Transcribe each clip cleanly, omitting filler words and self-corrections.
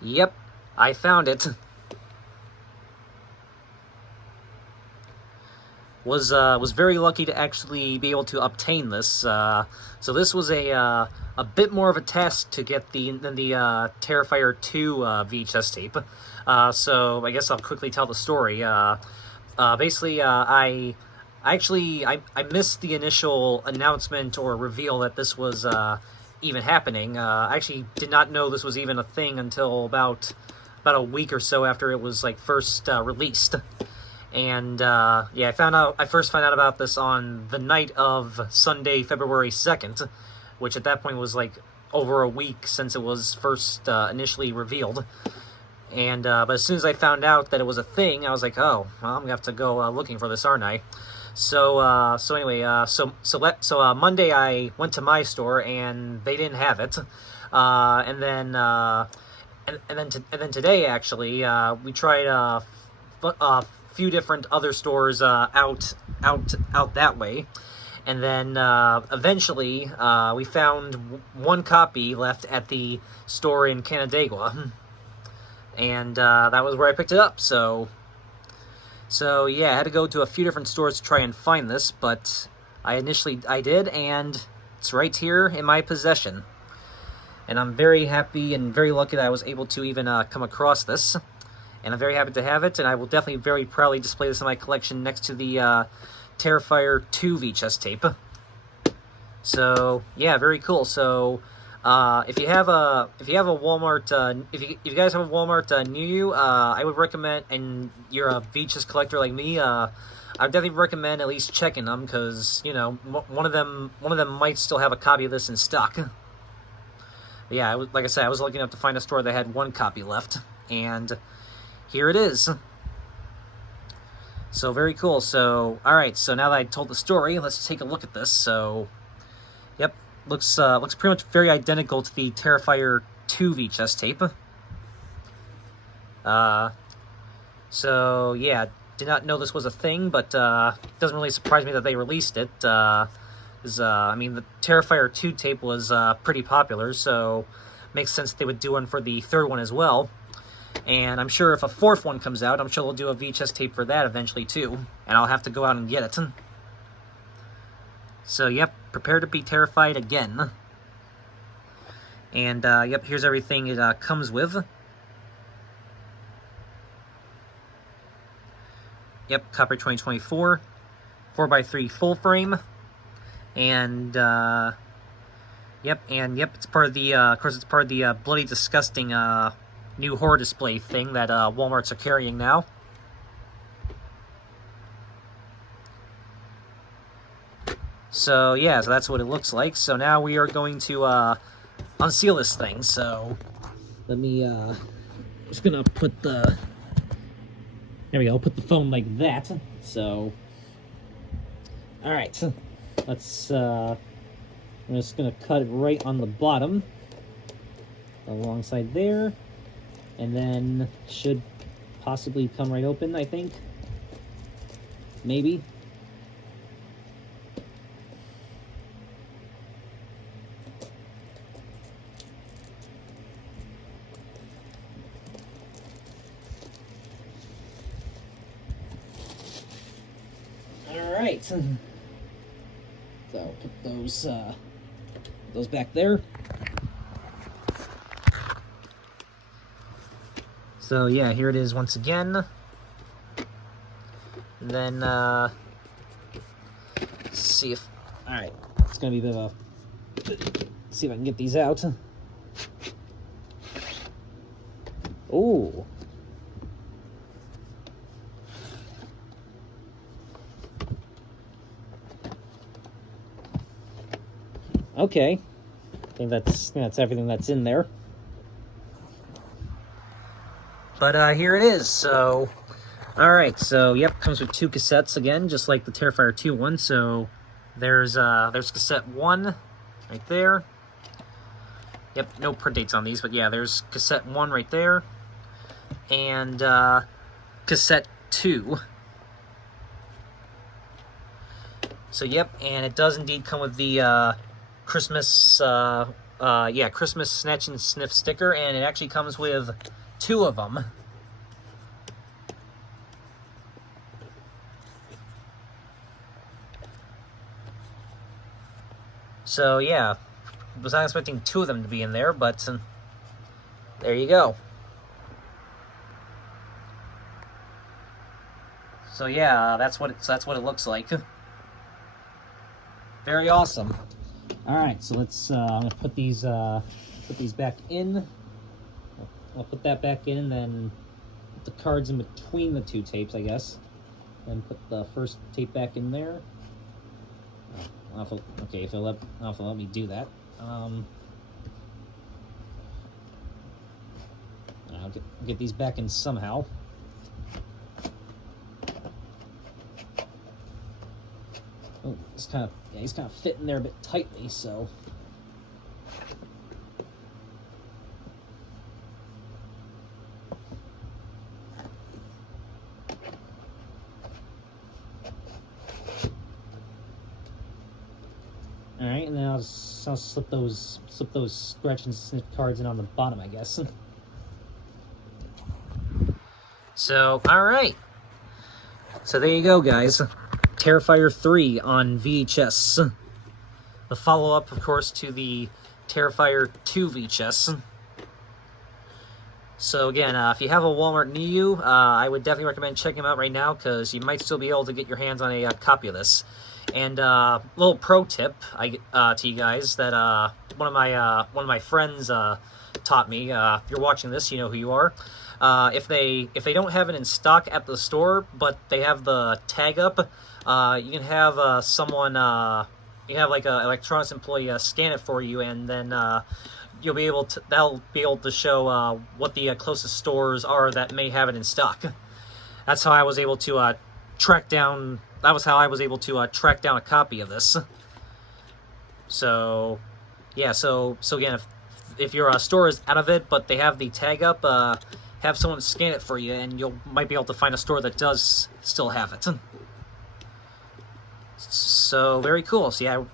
Yep, I found it. Was very lucky to actually be able to obtain this. So this was a bit more of a task to get than the Terrifier 2 VHS tape. So I guess I'll quickly tell the story. Basically, I missed the initial announcement or reveal that this was even happening. I actually did not know this was even a thing until about a week or so after it was like first released. And yeah, I first found out about this on the night of Sunday, February 2nd, which at that point was like over a week since it was first initially revealed. And but as soon as I found out that it was a thing, I was like, oh, well, I'm gonna have to go looking for this, aren't I? So anyway, Monday I went to my store and they didn't have it, and then today actually we tried few different other stores out that way, and then eventually we found one copy left at the store in Canandaigua, and that was where I picked it up. So yeah, I had to go to a few different stores to try and find this, but I did, and it's right here in my possession, and I'm very happy and very lucky that I was able to even come across this. And I'm very happy to have it, and I will definitely very proudly display this in my collection next to the Terrifier 2 VHS tape. So yeah, very cool. So if you have a Walmart, if you guys have a Walmart near you, I would recommend, and you're a VHS collector like me, I would definitely recommend at least checking them, because you know one of them might still have a copy of this in stock. But yeah, like I said, I was lucky enough to find a store that had one copy left, and here it is. So very cool. So alright, so now that I told the story, let's take a look at this. So yep, looks pretty much very identical to the Terrifier 2 VHS tape. So yeah, did not know this was a thing, but it doesn't really surprise me that they released it. Because I mean, the Terrifier 2 tape was pretty popular, so makes sense that they would do one for the third one as well. And I'm sure if a fourth one comes out, I'm sure they'll do a VHS tape for that eventually too, and I'll have to go out and get it. So yep, prepare to be terrified again. And yep, here's everything it comes with. Yep, copyright 2024, 4x3 full frame, and yep, it's part of the of course it's part of the Bloody Disgusting new horror display thing that Walmarts are carrying now. So yeah, so that's what it looks like. So now we are going to unseal this thing. So let me just gonna put the, there we go, put the phone like that. So all right, let's I'm just gonna cut it right on the bottom alongside there. And then should possibly come right open, I think. Maybe. Alright. So put those back there. So yeah, here it is once again. And then let's see if, all right, it's gonna be a bit of a, let's see if I can get these out. Ooh. Okay. I think that's everything that's in there. But here it is. So, all right. So, yep, comes with 2 cassettes again, just like the Terrifier 2 one. So, there's cassette 1 right there. Yep, no print dates on these, but yeah, there's cassette 1 right there, and cassette 2. So, yep, and it does indeed come with the Christmas yeah, Christmas Snatch and Sniff sticker, and it actually comes with 2 of them. So yeah, was not expecting 2 of them to be in there, but there you go. So yeah, that's what it looks like. Very awesome. All right, so let's I'm gonna put these back in. I'll put that back in, then put the cards in between the 2 tapes, I guess. Then put the first tape back in there. Okay, if it'll let me do that. I'll get these back in somehow. Oh, he's kind of fitting there a bit tightly, so. All right, and then I'll slip those scratch and sniff cards in on the bottom, I guess. So, all right. So there you go, guys. Terrifier 3 on VHS. The follow-up, of course, to the Terrifier 2 VHS. So again, if you have a Walmart near you, I would definitely recommend checking them out right now, because you might still be able to get your hands on a copy of this. And little pro tip to you guys that one of my friends taught me. If you're watching this, you know who you are. If they don't have it in stock at the store, but they have the tag up, you can have someone, you have like an electronics employee scan it for you, and then you'll be able to that'll be able to show what the closest stores are that may have it in stock. That's how I was able to track down. That was how I was able to track down a copy of this. So, yeah. So again, if your store is out of it, but they have the tag up, have someone scan it for you, and you might be able to find a store that does still have it. So very cool. So yeah,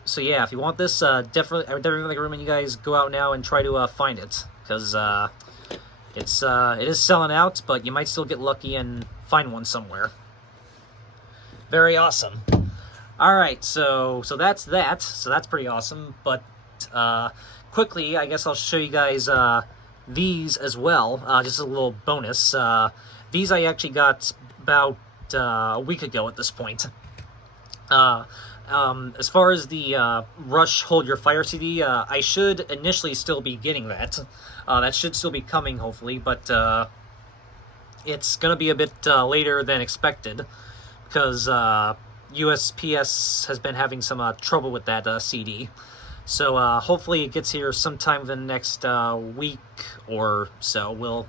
if you want this, I would definitely recommend you guys go out now and try to find it, because it is selling out, but you might still get lucky and find one somewhere. Very awesome. All right, so that's that. So that's pretty awesome. But quickly, I guess I'll show you guys these as well. Just a little bonus. These I actually got about a week ago at this point. As far as the Rush Hold Your Fire CD, I should initially still be getting that. That should still be coming, hopefully, but it's going to be a bit later than expected, because USPS has been having some trouble with that CD. So hopefully it gets here sometime within the next week or so. We'll,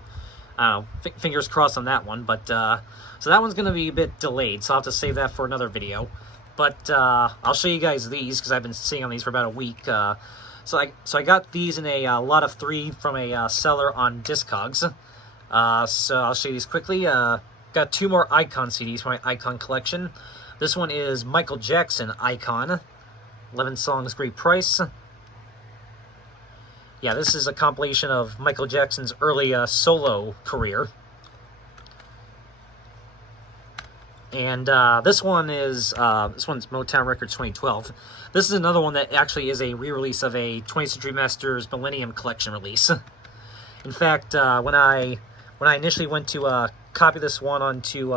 fingers crossed on that one. But so that one's going to be a bit delayed, so I'll have to save that for another video. But I'll show you guys these, because I've been sitting on these for about a week. So I got these in a lot of 3 from a seller on Discogs. So I'll show you these quickly. Got 2 more Icon CDs from my Icon collection. This one is Michael Jackson Icon. 11 songs, great price. Yeah, this is a compilation of Michael Jackson's early solo career. And this one's Motown Records 2012. This is another one that actually is a re-release of a 20th Century Masters Millennium Collection release. In fact, when I initially went to copy this one onto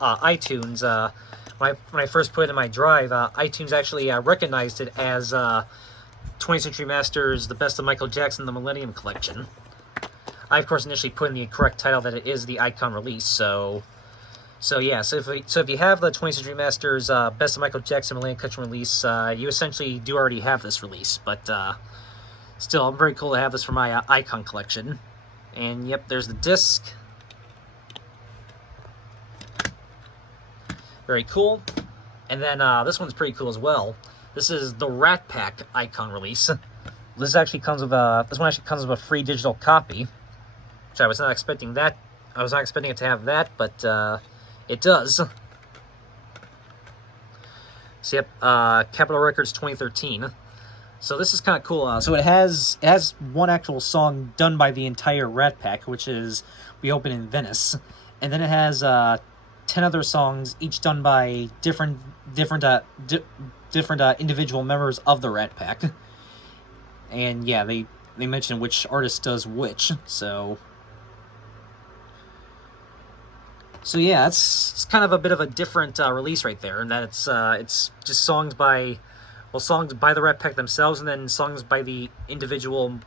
iTunes, when I first put it in my drive, iTunes actually recognized it as 20th Century Masters, The Best of Michael Jackson, The Millennium Collection. I, of course, initially put in the correct title that it is the Icon release, so yeah, so if you have the 20th Century Masters Best of Michael Jackson Millennium Collection release, you essentially do already have this release, but still, I'm very cool to have this for my Icon collection. And yep, there's the disc. Very cool. And then this one's pretty cool as well. This is the Rat Pack Icon release. This actually comes with this one actually comes with a free digital copy, which I was not expecting that. I was not expecting it to have that, but it does. So yep, Capitol Records 2013. So this is kind of cool. So it has one actual song done by the entire Rat Pack, which is "We Open in Venice," and then it has 10 other songs, each done by different individual members of the Rat Pack. And yeah, they mention which artist does which. So yeah, it's kind of a bit of a different release right there, in that it's just songs by the Rat Pack themselves, and then songs by the individual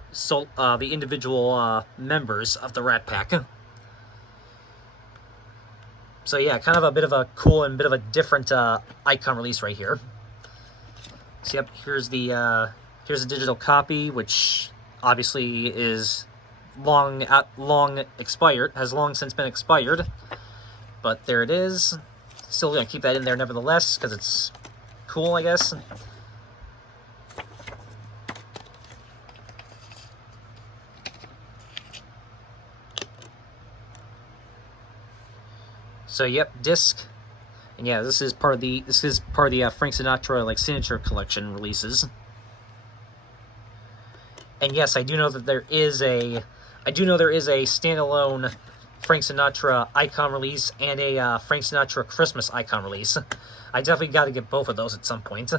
members of the Rat Pack. So yeah, kind of a bit of a cool and bit of a different icon release right here. So yep, here's the digital copy, which obviously is long expired, has long since been expired, but there it is. Still gonna keep that in there nevertheless, because it's cool, I guess. So yep, disc, and yeah, this is part of the Frank Sinatra like signature collection releases. And yes, I do know there is a standalone Frank Sinatra icon release and a Frank Sinatra Christmas icon release. I definitely got to get both of those at some point.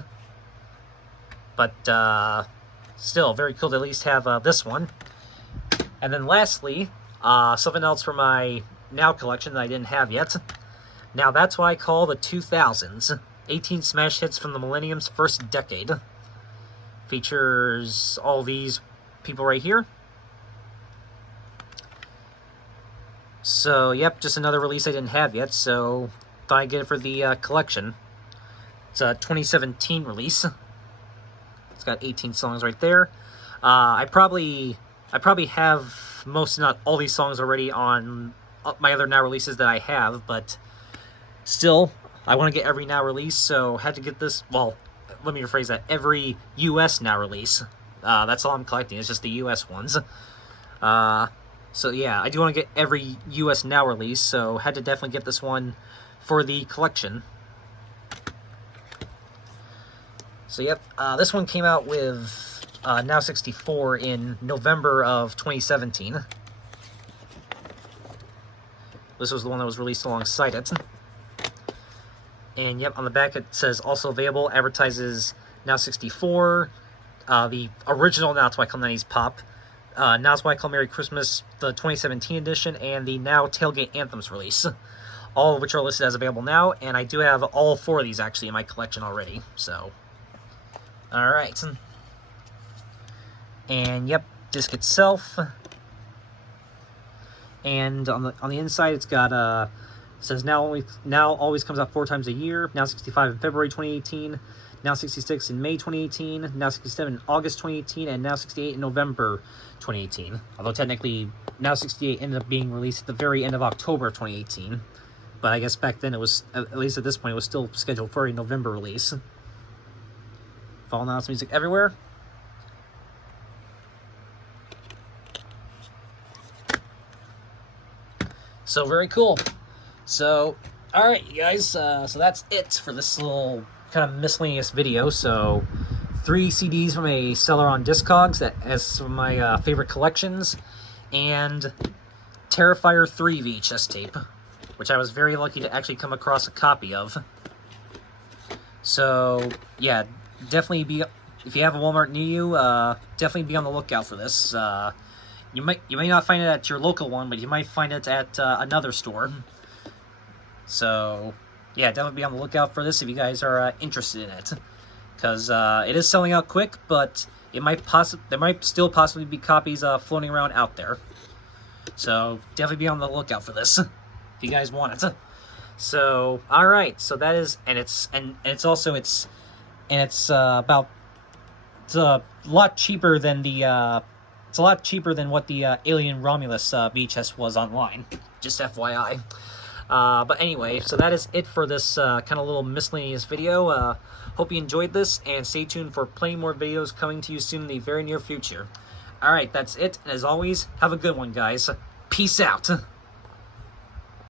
But still, very cool to at least have this one. And then lastly, something else for my Now collection that I didn't have yet. Now that's what I call the 2000s. 18 smash hits from the millennium's first decade. Features all these people right here. So, yep, just another release I didn't have yet, so thought I'd get it for the collection. It's a 2017 release. It's got 18 songs right there. I probably have most, not all these songs already on my other Now releases that I have, but still, I want to get every Now release, so had to get this, well, let me rephrase that, every US Now release. That's all I'm collecting, it's just the US ones. So yeah, I do want to get every US Now release, so had to definitely get this one for the collection. So yep, this one came out with Now 64 in November of 2017. This was the one that was released alongside it. And yep, on the back it says also available, advertises Now 64, the original Now That's Why I Call 90s Pop, Now That's Why I Call Merry Christmas, the 2017 edition, and the Now Tailgate Anthems release. All of which are listed as available now, and I do have all 4 of these actually in my collection already, so. Alright. And yep, disc itself. And on the inside, it's got it says now always comes out 4 times a year. Now 65 in February 2018. Now 66 in May 2018. Now 67 in August 2018, and Now 68 in November 2018. Although technically, Now 68 ended up being released at the very end of October 2018. But I guess back then it was, at least at this point, it was still scheduled for a November release. Fall Announced Music everywhere. So very cool. So, alright you guys, so that's it for this little kind of miscellaneous video. So, 3 CDs from a seller on Discogs that has some of my favorite collections, and Terrifier 3 VHS tape, which I was very lucky to actually come across a copy of. So, yeah, definitely be, if you have a Walmart near you, definitely be on the lookout for this. You may not find it at your local one, but you might find it at another store. So, yeah, definitely be on the lookout for this if you guys are interested in it, because it is selling out quick, but it might there might still possibly be copies floating around out there. So definitely be on the lookout for this if you guys want it. So, all right, so that is, and it's about, it's a lot cheaper than the it's a lot cheaper than what the Alien Romulus VHS was online, just FYI. But anyway, so that is it for this kind of little miscellaneous video. Hope you enjoyed this, and stay tuned for plenty more videos coming to you soon in the very near future. Alright, that's it, and as always, have a good one, guys. Peace out.